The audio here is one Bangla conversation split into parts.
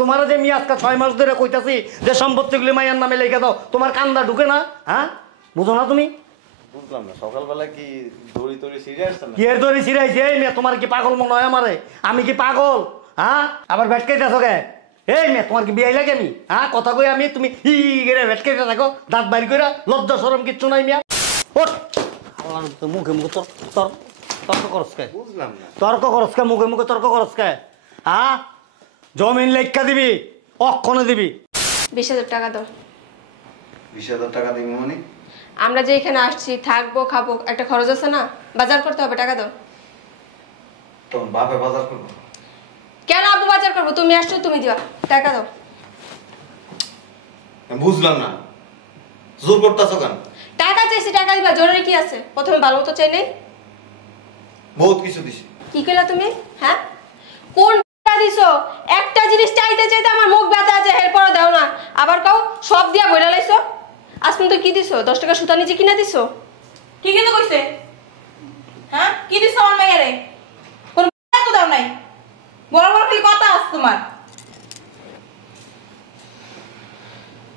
তোমার যে আমি আজকে 6 মাস ধরে কইতাছি যে সম্পত্তিগুলি মাইয়ার নামে লিখে দাও, তোমার কান্দা ঢুকে না? হ্যাঁ, বুঝো না তুমি? বুঝলাম না, সকালবেলা কি দড়ি তড়ি সিরিয়াস না? কি এর দড়ি ছিড়াইছে? এই মেয়ে, তোমার কি পাগল মনে হয় আমারে? আমি কি পাগল? হ্যাঁ, আবার ভেটকাইতেছো কে? এই মেয়ে, তোমার কি বিয়ে লাগে? আমি হ্যাঁ কথা কই আমি, তুমি হি গেরে ভেটকাইতে থাকো, দাঁত বাইর কইরা, লজ্জা শরম কিচ্ছু নাই মিয়া। ওঠ, মুখে মুখে তর্ক করস কে? বুঝলাম না। তর্ক করস কে? মুখে মুখে তর্ক করস কে? হ্যাঁ, জমিন লেখা দিবি, অক্ষণে দিবি। 20,000 টাকা দাও। 20,000 টাকা দিই মানে? আমরা যে এখানে আসছি, থাকবো, খাবো, একটা খরচ আছে না? বাজার করতে হবে, টাকা দাও। তোমার বাপে বাজার করবো? কেন আব্বু বাজার করবো? তুমি আসছো, তুমি দিবা, টাকা দাও। বুঝলাম না, জোর করতেছো কেন? টাকা চাইছি, টাকা দিবা, জরুরি কি আছে? প্রথমে ভালো মতো চাই নাই? বহুত কিছু দিছি। কি কইলা তুমি? হ্যাঁ, কোন টাকা দিছো? একটা জিনিস চাইতে চাইতে আমার মুখ ব্যথা আছে, এরপরও দাও না। আবার কাও সব দিয়া বইলা লাইছো। আজ পর্যন্ত কি দিছো? 10 টাকা সুতা নিজে কিনা দিছো? কি কিন্তু কইছে? হ্যাঁ, কি দিছ আমার মেয়েরে? কোন তো দাও নাই, বড় বড় খালি কথা আছে তোমার।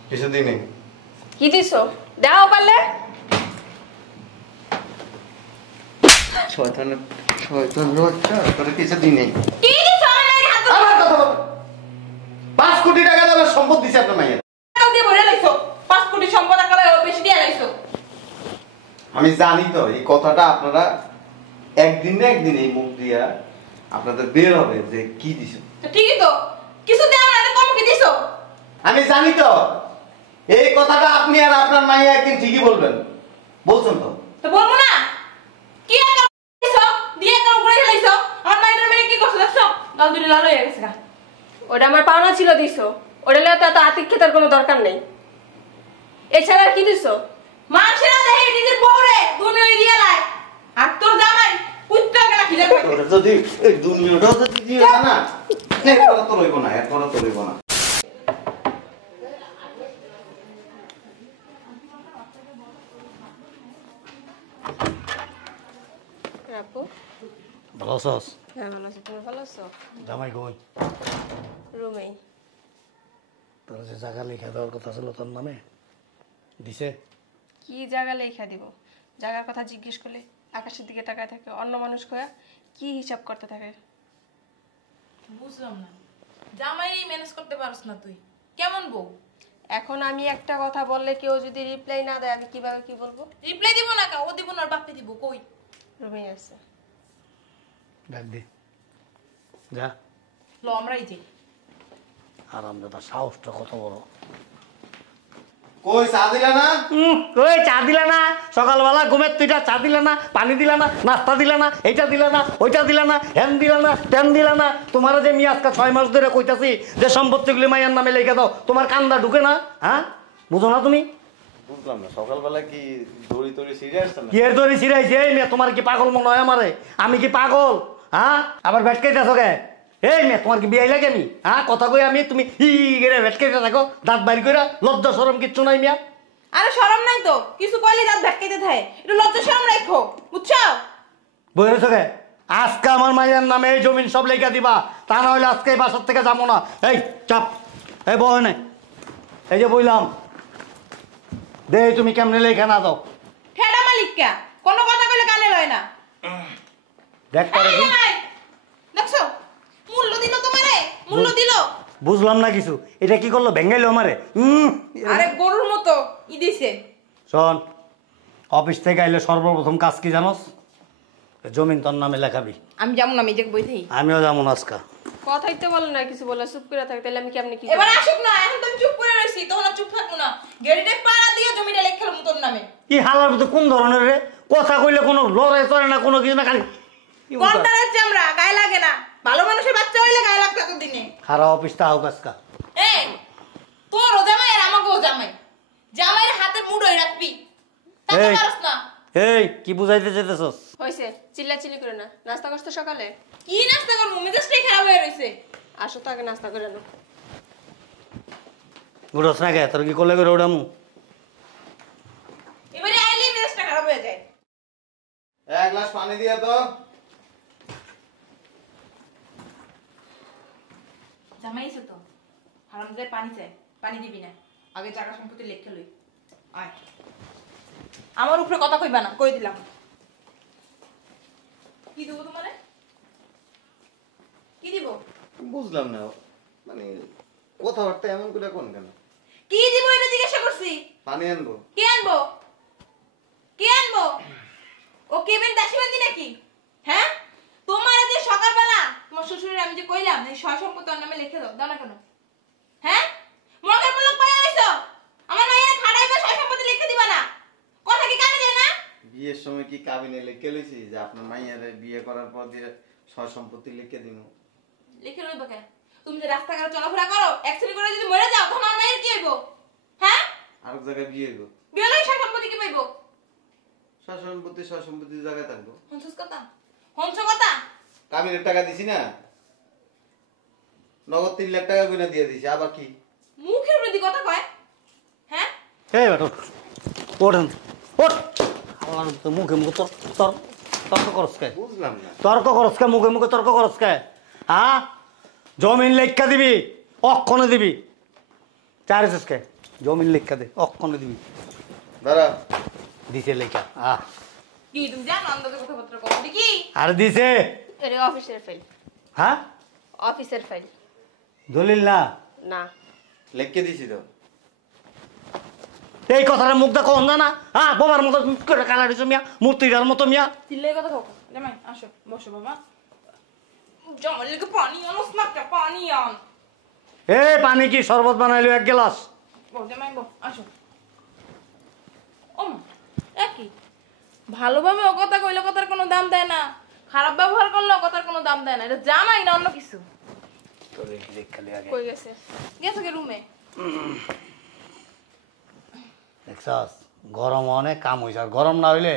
কিছু দিই নেই। কি দিছো? দাও পারলে। শয়তান লোকটা, তোরে কিছু দিই নেই। কি দিছ আমার মেয়েরে? হাত আমার কথা বল। 5 কোটি টাকা দামের সম্পদ দিছে আপনার মাইয়া। দাও দিয়ে বইলা লাইছো। 5 কোটি সম্পদ আকালে বেশি দিয়া লাইছো। আমি জানি তো এই কথাটা আপনারা একদিন না একদিন এই মুখ দিয়া আপনাদের বের হবে যে কি দিছো। তো ঠিকই তো, কিছু দাও না, এটা কম কি দিছো? আমি জানি তো এই কথাটা আপনি আর আপনার মাইয়া একদিন ঠিকই বলবেন, বলছেন তো? তো বলবো না? কি একা দিছো? দিয়ে কাম করে লাইছো। আমার মাইটার মেয়ে কি করছ দেখছো? গাল দুটি লাল হয়ে গেছে গা। ওটা আমার পাওনা ছিল, দিছো। ওটা লেগে তো এত আতিক্ষেতার কোনো দরকার নেই। এছাড়া আর কি দিছো? মানুষেরা দেখে নিজের বউরে দুনিয়া দিয়ে লাই। আর তোর জামাই কুত্তা গেলা খিদে পায়। ওটা যদি এই দুনিয়াটাও যদি দিয়ে না, এরপরে তো রইব না, এরপরে তো রইব না। আপু, ভালো আছস? হ্যাঁ ভালো আছি। তুমি ভালো আছো? জামাই কই? রুমেই। তোর যে জায়গা লেখা দেওয়ার কথা ছিল তোর নামে, দিছে? কি জায়গা লেখা দিব? জায়গার কথা জিজ্ঞেস করলে আকাশের দিকে তাকায় থাকে, অন্য মানুষ কয়া কি হিসাব করতে থাকে। বুঝলাম না, জামাই ম্যানেজ করতে পারছ না তুই? কেমন বউ? এখন আমি একটা কথা বললে কেউ যদি রিপ্লাই না দেয়, আমি কিভাবে কি বলবো? রিপ্লাই দিব না, ও দিব না, বাপে দিব। কই? রুমেই আছে। ডাক দে, যা। লো আমরাই যাই। আরামদাদা সাহসটা কত বড়! কই চা দিলা না? ওই চা দিলা না? সকালবেলা ঘুমের তুইটা চা দিলা না, পানি দিলা না, নাস্তা দিলা না, এইটা দিলা না, ওইটা দিলা না, হ্যান দিলা না, ট্যান দিলা না। তোমার যে আমি আজকে 6 মাস ধরে কইতাছি যে সম্পত্তিগুলি মাইয়ার নামে লিখে দাও, তোমার কান্দা ঢুকে না? হ্যাঁ, বুঝো না তুমি? বুঝলাম না, সকালবেলা কি দড়ি তড়ি সিরিয়াস না? কি এর দড়ি ছিড়াইছে? এই মেয়ে, তোমার কি পাগল মনে হয় আমারে? আমি কি পাগল? হ্যাঁ, আবার ভেটকাইতেছো কে? এই মেয়ে, তোমার কি বিয়ে লাগে? আমি হ্যাঁ কথা কই আমি, তুমি হি গেরে ভেটকাইতে থাকো, দাঁত বাইর কইরা, লজ্জা শরম কিচ্ছু নাই মিয়া। আরে শরম নাই তো, কিছু কইলে দাঁত ভেটকাইতে থাকে। একটু লজ্জা শরম রাখো, বুঝছো? বইরেছো কে? আজকে আমার মায়ের নামে এই জমিন সব লেখা দিবা, তা না হলে আজকে এই বাসার থেকে যাবো না। এই চাপ, এই বই নে, এই যে বইলাম দে, তুমি কেমনে লেখা না দাও? ঠেডা মালিক কে কোনো কথা কইলে কানে লয় না। দেখ পারে কি? দেখছো মূল্য দিল তোমারে, মূল্য দিল। বুঝলাম না কিছু, এটা কি করলো? ভেঙ্গাইলো আমারে। আরে গরুর মতো ই দিছে। শোন, অফিস থেকে আইলে সর্বপ্রথম কাজ কি জানোস? জমিন তোর নামে লেখাবি। আমি যেমন আমি যে বই থাকি, আমিও যেমন আজকা। কথাই তো বলো না, কিছু বলে চুপ করে থাকে, তাহলে আমি কেমনে কি? এবার আসুক না, এখন তো আমি চুপ করে রইছি, তখন আর চুপ থাকবো না। গেড়িতে পাড়া দিয়ে জমিটা লেখার মতন নামে। কি হালার মতো কোন ধরনের রে? কথা কইলে কোনো লড়াই চড়ে না, কোনো কিছু না, খালি কোনটার চামড়া গায়ে লাগে না। ভালো মানুষের বাচ্চা হইলে গায়ে লাগতো এতদিনে। হারা অফিসটা হোক আজকা। এই তোর ও জামাই আর আমাকেও জামাই, জামাইয়ের হাতে মুড়োই রাখবি, তাতে এই পারস না। এই কি বুঝাইতে চাইতেছস? হইছে, চিল্লাচিল্লি করে না। নাস্তা করতে সকালে? কি নাস্তা করবো, মেজাজটাই খারাপ হয়ে রইছে। আসো তো আগে নাস্তা করে নাও। উঠোস না কে? তোর কি করলে করে উঠামু? এবারে আইলে মেজাজটা খারাপ হয়ে যায়। এক গ্লাস পানি দিয়া তো। জামাই এসে তো হারাম যায় পানি চাই, পানি দিবি না, আগে জায়গা সম্পত্তি লেখা লই। আয়, আমার উপরে কথা কইবা না, কই দিলাম। কি দেবো তোমারে? কি দিব? বুঝলাম না, মানে কথাবার্তা এমন করে কোন কেন? কি দিব এটা জিজ্ঞাসা করছি। পানি আনবো। কে আনবো? কে আনবো? ও কেবেন দাসীবান্দি নাকি? হ্যাঁ, তোমার যে সকালবেলা তোমার শ্বশুরের আমি যে কইলাম এই সয় সম্পত্তি ওর নামে লিখে দাও, দাও না কেন? হ্যাঁ, মগের মুলক পাইয়া গেছো, আমার মায়ের খাড়াইবা সয় সম্পত্তি লিখে দিবা না, কথা কি কানে যায় না? বিয়ের সময় কি কাবিনে লিখে লইছি যে আপনার মাইয়ারে বিয়ে করার পর দিয়ে সয় সম্পত্তি লিখে দিব? লিখে লইবা কে? তুমি যে রাস্তাঘাটে চলাফেরা করো, অ্যাক্সিডেন্ট করে যদি মরে যাও তখন আমার মায়ের কি হইব? হ্যাঁ, আরেক জায়গায় বিয়ে হইব, বিয়ে লই সয় সম্পত্তি কি পাইবো? সয় সম্পত্তির জায়গায় থাকবো। হংস কথা, হংস কথা। কাবিনের টাকা দিছি না, নগদ 3 লাখ টাকা গুনা দিয়ে দিছি, আবার কি? মুখের প্রতি কথা কয়। হ্যাঁ, এই বেটা ওঠেন ওঠ আমার তো মুখে মুখে তর্ক করস কে? বুঝলাম না। তর্ক করস কে? মুখে মুখে তর্ক করস কে? হ্যাঁ, জমিন লেখা দিবি, অক্ষণে দিবি। চারিস কে? জমিন লেখা দে, অক্ষণে দিবি। দাঁড়া, দিছে লেখা। কি তুমি জানো আন্দাজে কথাবার্তা কও কি? আর দিছে। এটা অফিসের ফাইল। হ্যাঁ, অফিসের ফাইল দলিল না। না। লিখে দিছি তো। এই কথাটা মুখ দেখো না না। হ্যাঁ, বোমার মতো করে কালা দিছো মিয়া, মূর্তিটার মতো মিয়া। চিল্লাই কথা কও। জামাই আসো, বসো বাবা। জামাই লেগে পানি আনো, স্নাকটা পানি আন। এই পানি কি শরবত বানাইলো 1 গ্লাস? বউ জামাই বউ আসো। ওমা, একই ভালোভাবে ও কথা কইলে কথার কোনো দাম দেয় না, খারাপ ব্যবহার করলে ও কথার কোনো দাম দেয় না। এটা জামাই না অন্য কিছু। কই গেছে? গেছে কি রুমে? দেখছাস, গরম অনেক কাম হয়েছে। আর গরম না হইলে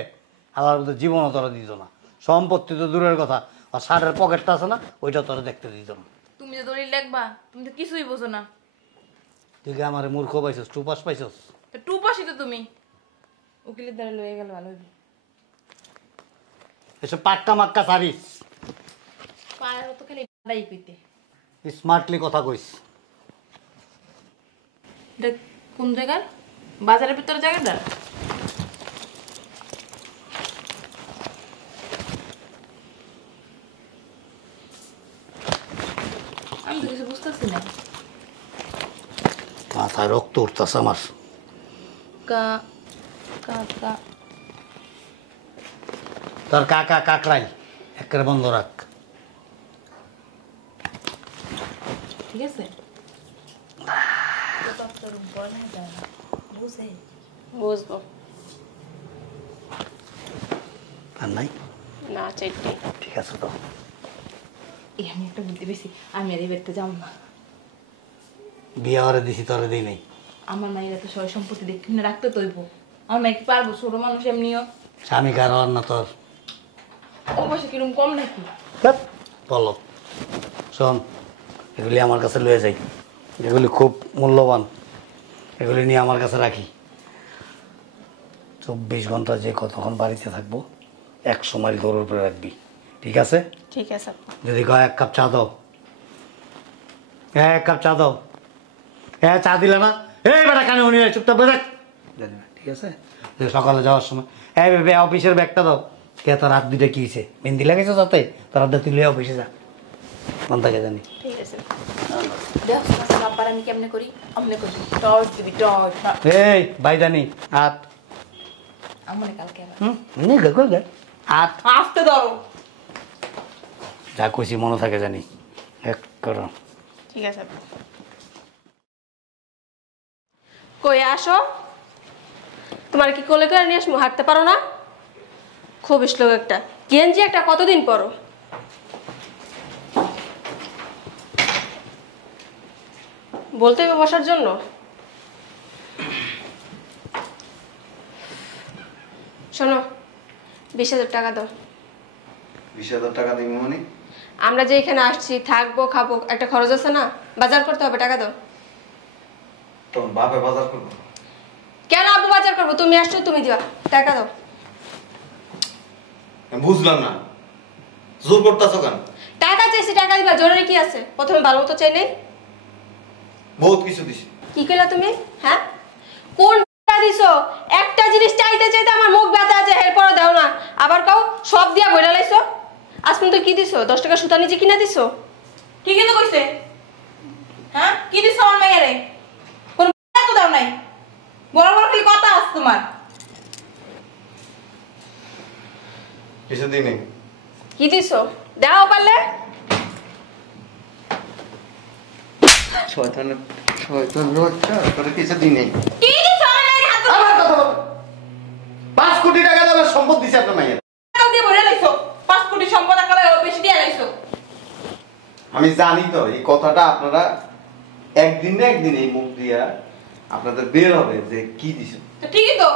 আবার জীবনও তোরা দিত না। সম্পত্তি তো দূরের কথা, আর শার্টের পকেটটা আছে না, ওইটা তোরা দেখতে দিত না। তুমি যে দলিল লিখবা, তুমি তো কিছুই বোঝো না। তুই কি আমার মূর্খ পাইছস, টুপাস পাইছস? তো টুপাসি তো তুমি। উকিলের দ্বারা লয়ে গেল ভালো হইবে। এসব পাক্কা মাক্কা সারিস, পায়ের তো খালি বাড়াই কইতে। স্মার্টলি কথা কইস। এটা কোন জায়গার? বাজারের ভিতরে জায়গাটা? আমি তো কিছু বুঝতেছি না। মাথায় রক্ত উঠতেছে আমার। কা কা কা তোর কাকা কাকরাই একেবারে বন্ধ রাখ। ঠিক আছে? বুঝবো আর নাই? না চাইতে। ঠিক আছে তো। এই আমি একটা বুদ্ধি পেয়েছি, আমি আর এই বাড়িতে যাবো না। বিয়ে হরে দিছি, তোরে দিই নাই। আমার মায়ের এত সয় সম্পত্তি দেখি না রাখতে তৈব। আমার মাই কি পারবো? ছোট মানুষ এমনিও। স্বামী কার হর না তোর? ও পাশে কিরম কম নাকি? বলো শোন, এগুলি আমার কাছে লয়ে যাই। এগুলি খুব মূল্যবান, এগুলি নিয়ে আমার কাছে রাখি। 24 ঘন্টা যে কতক্ষণ বাড়িতে থাকবো 100 মাইল দৌড়ের উপরে রাখবি, ঠিক আছে? ঠিক আছে। যদি কয় 1 কাপ চা দাও, 1 কাপ চা দাও। হ্যাঁ, চা দিলে না, এই বেটা কানে উনি চুপচাপ বসে থাক। ঠিক আছে? সকালে যাওয়ার সময় এই ভেবে অফিসের ব্যাগটা দাও। কে তোর রাত 2টা কি হয়েছে? মেহেন্দি লাগাইছো যাতে তোর রাত তুই লিয়ে অফিসে যা, মন থাকে জানি। ঠিক আছে। দেখো নাম্বার আমি কেমনে করি? আমনে করি টর্চ দিবি, টর্চ। এই বাইদানি হাত আমনে কালকে আবার নি গো গে হাত আসতে ধরো। যা কইছি মনে থাকে জানি। এক করো। ঠিক আছে। কই আসো, তোমার কি কোলে করে নিয়ে আসবো? হাঁটতে পারো না? খুব শ্লোক একটা গেঞ্জি একটা, কতদিন পরো? বলতে হবে বসার জন্য। শোনো, 20,000 টাকা দাও। 20,000 টাকা দিবি মানে? আমরা যে এখানে আসছি, থাকবো, খাবো, একটা খরচ আছে না? বাজার করতে হবে, টাকা দাও। তোর বাপে বাজার করবো? কেন আব্বু বাজার করবো? তুমি আসছো, তুমি দিবা, টাকা দাও। বুঝলাম না, জোর করতেছ কেন? টাকা চাইছি, টাকা দিবা, জরুরি কি আছে? প্রথমে ভালো মতো চাই নাই? বহুত কিছু দিছি। কি কইলা তুমি? হ্যাঁ, কোন টাকা দিছো? একটা জিনিস চাইতে চাইতে আমার মুখ ব্যথা আছে, এরপর দাও না। আবার কাও সব দিয়া বইলা লাইছো। আজ পর্যন্ত কি দিছো? 10 টাকা সুতা নিচে কিনা দিছো? ঠিকই তো কইছে। হ্যাঁ, কি দিছ আমার মেয়েরে? কোন তো দাও নাই। বড় বড় খালি কথা আছে তোমার। কিছু দিই নেই। কি দিছো? দাও পারলে। শয়তানের বাচ্চা, তোর কিছু দিই নেই। কি দিছ আমার মেয়ের হাতে? আমার কথা বল। 5 কোটি টাকা দামের সম্পদ দিছে আপনার মাইয়া। টাকা দিয়ে বইলা লাইছো। 5 কোটি সম্পদ আকালে বেশি দিয়া লাইছো। আমি জানি তো এই কথাটা আপনারা একদিন না একদিন এই মুখ দিয়া আপনাদের বের হবে যে কি দিছো। তো ঠিকই তো।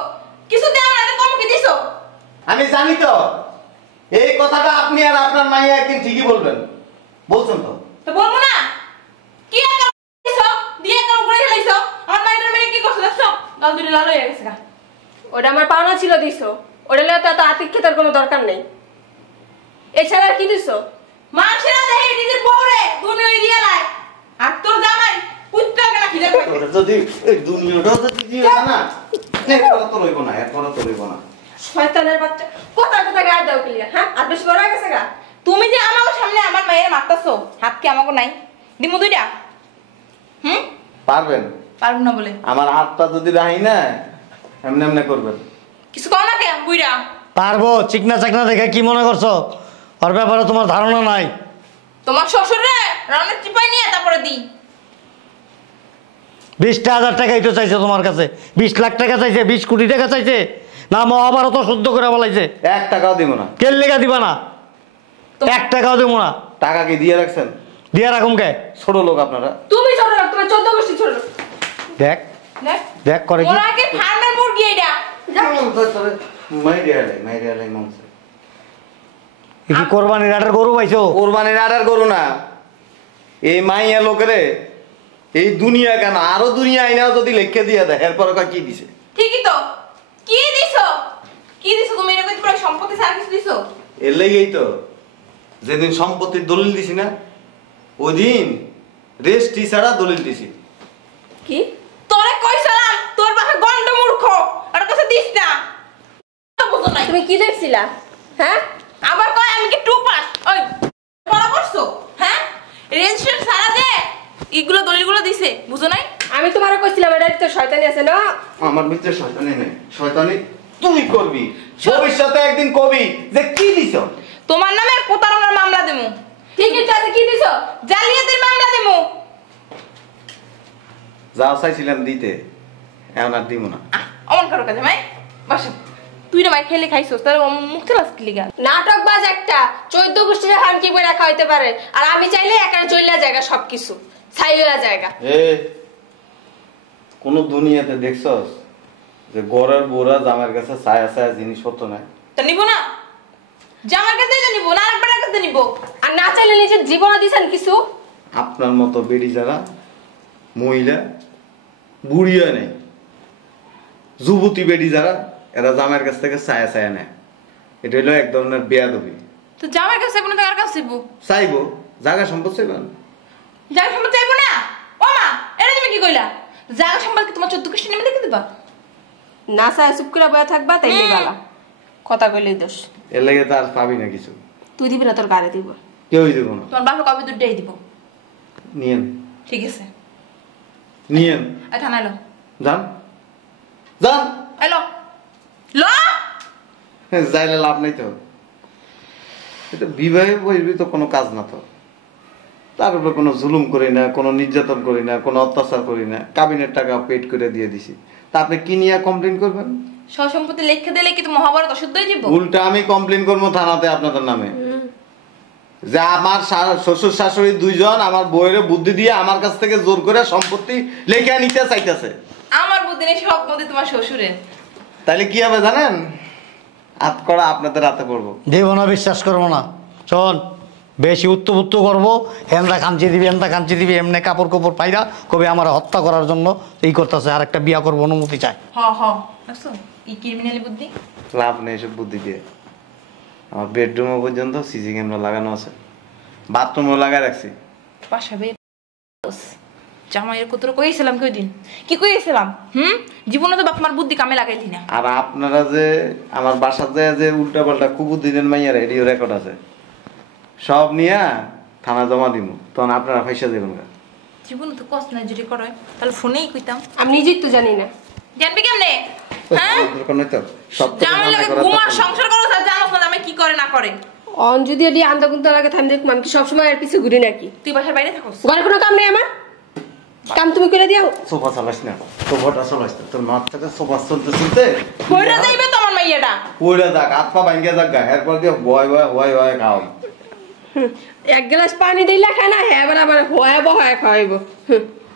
কিছু দাও না, কম কি দিছো? আমি জানি তো এই কথাটা আপনি আর আপনার মাইয়া একদিন ঠিকই বলবেন। বলছেন তো? তো বলবো না? কি একা দিছো? দিয়ে একা উপরে লাইছো। আমার মাইটার মেয়ে কি করছ দেখছো? গাল দুটো লাল হয়ে গেছে গা। ওটা আমার পাওনা ছিল দিছো। ওটা লয়ে তো এত আতিক্ষেতার কোনো দরকার নেই। এছাড়া আর কি দিছো? মানুষেরা দেখে নিজের বউরে তুমি ওই দিয়ে লাই। আর তোর জামাই কুত্তা কেনা খিদে পায়। ওটা যদি এই দুনিয়াটা যদি দিও না, এরপর তো রইব না, এরপর তো রইব না। শয়তানের বাচ্চা, কথা কথা গায়ে দাও ক্লিয়ার। হ্যাঁ, আর বেশি বড় হয়ে গেছে গা। তুমি যে আমার সামনে আমার মায়ের মারতাছো, হাত কি আমাকে নাই? দিমু দুইটা। পারবেন? পারবো না বলে। আমার হাতটা যদি রাহি না এমনি এমনি করবেন। কিছু কও না কে বুইড়া? পারবো? চিকনা চাকনা দেখে কি মনে করছো? ওর ব্যাপারে তোমার ধারণা নাই। তোমার শ্বশুর রে রানের চিপাই নিয়ে তারপরে দি। 20,000 টাকাই তো চাইছে তোমার কাছে। 20 লাখ টাকা চাইছে, 20 কোটি টাকা চাইছে। না মহাভারত শুদ্ধ করে বলাইছে। 1 টাকাও দিব না। কেন লেগা দিবা না? 1 টাকাও দেবো না। টাকা কি দিয়ে রাখছেন? দিয়া রাখুম কে? ছোট লোক আপনারা। তুমি ছোট লোক, তোমার 14 গোষ্ঠী ছোট লোক। দেখ দেখ দেখ করে কি। ওরা কি ফার্মের মুরগি এটা? মাইরিয়ালাই মাংস। এ কি কোরবানির আটার গরু পাইছো? কোরবানির আডার করো না। এই মাইয়া লোকেরে এই দুনিয়া কেন আরো দুনিয়া আইনাও যদি লেখকে দিয়ে দেয় এরপর কি দিছে? ঠিকই তো। কি দিছো? কি দিছো তুমি? এরকম পুরো সম্পত্তি ছাড়া কিছু দিছো? এর লেগেই তো যেদিন সম্পত্তির দলিল দিছি না ওই দিন রেস্টি ছাড়া দলিল দিছি। কি? তোরে কইছলাম তোর বাপে গন্ড মূর্খ। আর কাছে দিস না। বুঝো নাই। তুমি কি দেখছিলা? হ্যাঁ, আবার কয় আমি কি টু পাস? ওই বড় করছো? হ্যাঁ? রেজিস্ট্রেশন ছাড়া দে এগুলো দলিলগুলো দিছে। বুঝো নাই? আমি তোমারে কইছিলাম এটা তো শয়তানি আছে না। আমার ভিতরে শয়তানি নেই। শয়তানি তুই করবি। ভবিষ্যতে একদিন কবি যে কি দিছো। তোমার নামে প্রতারণার মামলা দেবো। ঠিকই তো আছে। কি দিছো? জালিয়াতির মামলা দেবো। যা চাইছিলাম দিতে এখন আর দিব না। অমন কারো কাছে ভাই বসো। তুই না ভাই খেলে খাইছস তাহলে মুখ চালাস কি লিগা? নাটকবাজ একটা 14 গোষ্ঠীর হান কি করে রাখা হইতে পারে। আর আমি চাইলে একারে চইলা জায়গা সবকিছু ছাই হইয়া জায়গা। এ কোন দুনিয়াতে দেখছস যে গড়ের বোরা জামার কাছে ছায়া ছায়া জিনিসপত্র নাই? তো নিব না। জামার কাছে তো নিব না, আরেকবার কাছে নিব। আর না চাইলে নিজের জীবনে দিছেন কিছু। আপনার মতো বেড়ি যারা মহিলা বুড়িয়া নেই যুবতী বেড়ি যারা এরা জামার কাছ থেকে ছায়া ছায়া নেয়। এটা হলো এক ধরনের বেয়াদবি। তো জামার কাছে কোনো টাকার কাছে দিব। চাইবো জায়গা সম্পদ চাইবেন? জায়গা সম্পদ চাইবো না। ও মা এটা তুমি কি কইলা? জায়গা সম্পদ কি তোমার 14 কৃষ্ণ নেমে লিখে দিবা? না চাই চুপ করে বয়া থাকবা তাইলে গালা। কথা কইলেই দোষ। এর লেগে তো আর পাবি না কিছু। তুই দিবি না, তোর গাড়ি দিব। কেউই দেবো না। তোমার বাপে কবে দুধটাই দিব। নিয়েন ঠিক আছে। নিয়েন। এই থানা এলো। যান যান। এলো ল। যাইলে লাভ নাই তো। এটা বিবাহে বসবি তো কোনো কাজ না তো। তার উপরে কোনো জুলুম করি না, কোনো নির্যাতন করি না, কোনো অত্যাচার করি না। কাবিনের টাকা পেড করে দিয়ে দিছি। তা আপনি কি নিয়ে কমপ্লেন করবেন? সব সম্পত্তি লিখে দিলে কি তো মহাভারত অশুদ্ধ হয়ে যাব? উল্টা আমি কমপ্লেন করবো থানাতে আপনাদের নামে যে আমার শ্বশুর শাশুড়ি দুইজন আমার বউয়ের বুদ্ধি দিয়ে আমার কাছ থেকে জোর করে সম্পত্তি লেখা নিতে চাইতেছে। আমার বুদ্ধি নেই, সব বুদ্ধি তোমার শ্বশুরের। তাহলে কি হবে জানেন? হাত করা আপনাদের হাতে পড়বো। দেব না, বিশ্বাস করবো না। শোন, বেশি উত্তু করবো হেমরা কাঞ্চি দিবি হেমরা কাঞ্চি দিবি এমনি কাপড় কোপড় পাইরা কবে আমার হত্যা করার জন্য এই করতেছে। আর একটা বিয়া করবো অনুমতি চাই। হ হ দেখছো কি ক্রিমিনালি বুদ্ধি। লাভ নেই এসব বুদ্ধি দিয়ে। আমার বেডরুমও পর্যন্ত সিসি ক্যামেরা লাগানো আছে, বাথরুমও লাগাই রাখছি। পাশাবে জামাইয়ের কত কইছিলাম কি ওই দিন কি কইছিলাম জীবনে তো বাপ মার বুদ্ধি কামে লাগাইলি না আর আপনারা যে আমার বাসাতে যে উল্টা পাল্টা কুকুদিনের মাইয়ার এডিও রেকর্ড আছে সব নিয়ে থানা জমা দিব তখন আপনারা পয়সা দেবেন না। জীবনে তো কষ্ট নাই যদি করে তাহলে ফোনেই কইতাম আমি নিজেই তো জানি না। জানবি কেমনে হ্যাঁ দরকার নাই তো সব তো জামাই লাগে ঘুমার সংসার করো তা জানোস না জামাই কি করে না করে অন যদি এটি আন্দা কুন্দা লাগে থাম দেখুন আমি কি সবসময় এর পিছে ঘুরি নাকি? তুই বাসার বাইরে থাকোস ঘরে কোনো কাম নেই আমার, কাম তুমি করে দিও। সোফা চালাস না, সোফাটা চালাস না, তোর মাথা থেকে সোফা চলতে চলতে কইরা যাইবে তোমার মাইয়াটা ওইটা যাক হাত পা ভাঙ্গিয়া যাক গা এরপর দিয়ে ভয় ভয় ভয় ভয় খাও। এক গ্লাস পানি দিলে খায় না, হ্যাঁ এবার আবার হয়ে বহায় খাওয়াইব।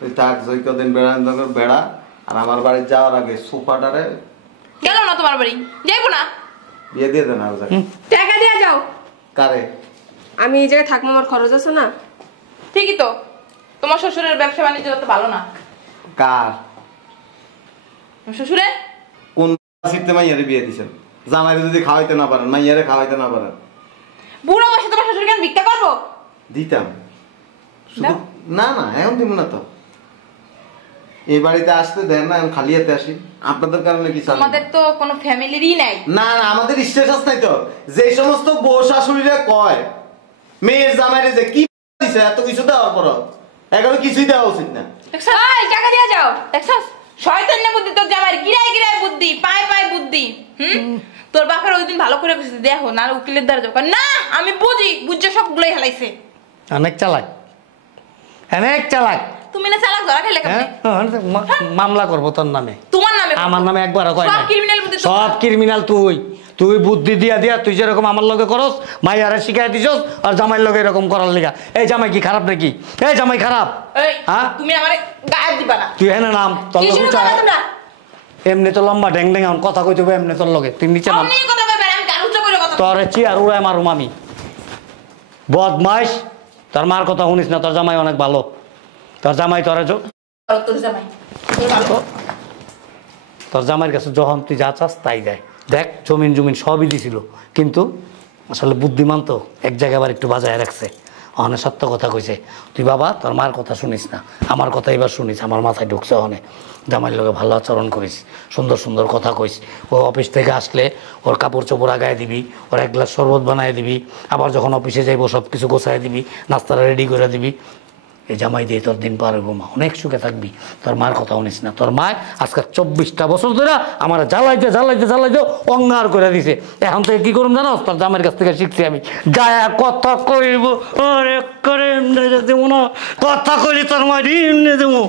ওই থাক জয় কদিন বেড়া বেড়া আর আমার বাড়ি যাওয়ার আগে সোফাটারে গেল না তোমার বাড়ি যাইবো না বিয়ে দিয়ে দেন আর টাকা দিয়ে যাও। কারে আমি এই জায়গায় থাকবো, আমার খরচ আছে না। ঠিকই তো, তোমার শ্বশুরের ব্যবসা বাণিজ্য তো ভালো না। কার শ্বশুরে কোন সিটে মাইয়ারে বিয়ে দিছেন? জামাইরে যদি খাওয়াইতে না পারেন, মাইয়ারে খাওয়াইতে না পারেন, বুড়ো বয়সে তোমার শ্বশুর কেন ভিক্ষা করবো? দিতাম শুধু না না এখন দিব না তো। এই বাড়িতে আসতে দেন না, এখন খালি হাতে আসি আপনাদের কারণে কি চাই? আমাদের তো কোনো ফ্যামিলিরই নাই। না না আমাদের স্ট্যাটাস নাই তো। যে সমস্ত বউ শাশুড়িরা কয় মেয়ের জামাইরে যে কি দিছে এত কিছু দেওয়ার পর এগুলো কিছুই দেওয়া উচিত না। এই টাকা দিয়ে যাও দেখছস শয়তান না বুদ্ধি তোর জামাই, গিরায় গিরায় বুদ্ধি, পায় পায় বুদ্ধি। তোর বাপের ওইদিন ভালো করে কইছিস দেখো না উকিলের দ্বারা যাও না, আমি বুঝি বুঝে সবগুলোই হেলাইছে। অনেক চালাক, অনেক চালাক। তুমি না চালাক ধরা খেলে কেমনে? মামলা করবো তোর নামে, তোমার নামে আমার নামে একবারও কয় না। সব ক্রিমিনাল বুদ্ধি সব ক্রিমিনাল তুই। তুই বুদ্ধি দিয়া দিয়া তুই যেরকম আমার লগে করস, মাইয়ারে শিখাই দিছস আর জামাইয়ের লগে এরকম করার লিগা। এই জামাই কি খারাপ নাকি? এই জামাই খারাপ? এই হ্যাঁ তুমি আমারে গায়ে দিবা না। তুই হেনে নাম তোর কি লগে শুরু করলা তোমরা? এমনি তো লম্বা ড্যাং ড্যাং এখন কথা কইতে হবে এমনি তোর লগে। তুই নিচে নাম, অমনি কথা কইবে আমি গাল উচ্চ করে কথা। তোর চেয়ার উড়ায় মারুম আমি। বদমাইশ, তোর মার কথা শুনিস না, তোর জামাই অনেক ভালো। তোর জামাই তোর তোর জামাই তোর ভালো। তোর জামাইয়ের কাছে যখন তুই যা চাস তাই দেয়। দেখ জমিন জমিন সবই দিছিল, কিন্তু আসলে বুদ্ধিমান তো এক জায়গায় আবার একটু বাজায় রাখছে। অনেক সত্য কথা কইছে। তুই বাবা তোর মার কথা শুনিস না, আমার কথা এবার শুনিস। আমার মাথায় ঢুকছে অনেক। জামাইয়ের লোকে ভালো আচরণ করিস, সুন্দর সুন্দর কথা কইস। ও অফিস থেকে আসলে ওর কাপড় চোপড় আগায় দিবি, ওর এক গ্লাস শরবত বানায় দিবি, আবার যখন অফিসে যাইবো সব কিছু গোছায় দিবি, নাস্তাটা রেডি করে দিবি। এই জামাই দিয়ে তোর দিন পার হইব, মা অনেক সুখে থাকবি। তোর মার কথা শুনিস না। তোর মা আজকে 24টা বছর ধরে আমার জ্বালাইতে জ্বালাইতে জ্বালাইতে অঙ্গার করে দিছে। এখন থেকে কি করুন জানো? তোর জামাইয়ের কাছ থেকে শিখছি আমি। গায়া কথা কইব করে দেবো না, কথা কইলে তোর মা এমনি দেবো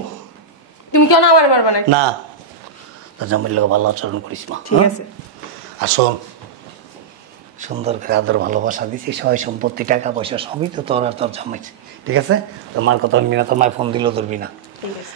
তুমি কেন আমার মারবা না? না। তোর জামাইয়ের লোক ভালো আচরণ করিস মা। ঠিক আছে। আর শোন, সুন্দর করে আদর ভালোবাসা দিছি, সবাই সম্পত্তি টাকা পয়সা সবই তো তোর আর তোর জামাই। ঠিক আছে? তোর মার কথা শুনবি না, তোর মায় ফোন দিলেও ধরবি না। ঠিক আছে।